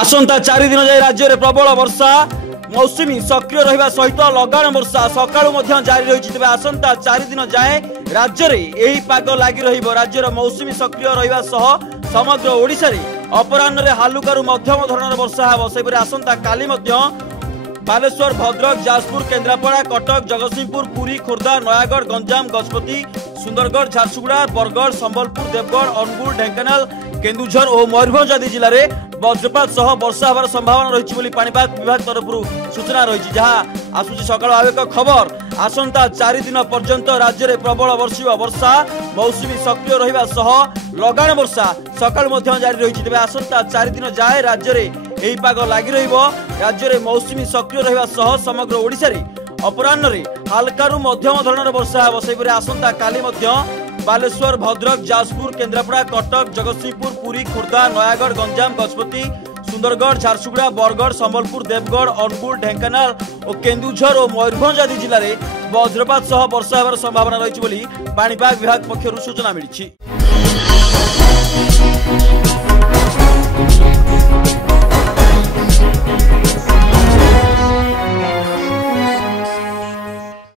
आसंता 4 दिन जाए राज्य में प्रबल वर्षा मौसुमी सक्रिय रहिबा सहित लगाण वर्षा सकाळु मध्य जारी रही। तेज आसंता 4 दिन जाए राज्य में यही पाग लगी रहिबो। राज्यर मौसुमी सक्रिय रहिबा सह समग्र ओडिशा रे अपराह्न रे हालुकारू मध्यम धरणर वर्षा हेबो। सेपरि आसंता काली मध्य बालेश्वर भद्रक जाजपुर केन्द्रापड़ा कटक जगतसिंहपुर पुरी खोर्धा नयागढ़ गंजाम गजपति सुंदरगढ़ झारसुगुड़ा बरगढ़ संबलपुर देवगढ़ अनुगुल ढेंकानाल केन्दुझर और मयूरभंज आदि जिले में वज्रपात सह वर्षा होबार संभावना रही पाणीपाग विभाग तरफ सूचना रही। जहां आसुची सकाळ आवेक खबर आसंता 4 दिन पर्यंत राज्य में प्रबल वर्षिव वर्षा मौसुमी सक्रिय रहिबा सह लगाण वर्षा सकाळ मध्य जारी रही। तेज आसंता 4 दिन जाए राज्य में यही पाग लगी रहिबो। राज्य में मौसुमी सक्रिय रहिबा सह समग्र ओडिशा रे अपराह्न रे हल्कारु मध्यम धरणर वर्षा हेबो। सेपरि आसंता काली मध्य बालेश्वर भद्रक जाजपुर केन्द्रापड़ा कटक जगतसिंहपुर पुरी खोर्धा नयागढ़ गंजाम गजपति सुंदरगढ़ झारसुगुड़ा बरगढ़ संबलपुर देवगढ़ अनुगुल ढेंकानाल और केन्दुझर और मयूरभंज आदि जिले में वज्रपात सह वर्षा होबार संभावना रही पाणीपाग विभाग पक्षरु सूचना मिली।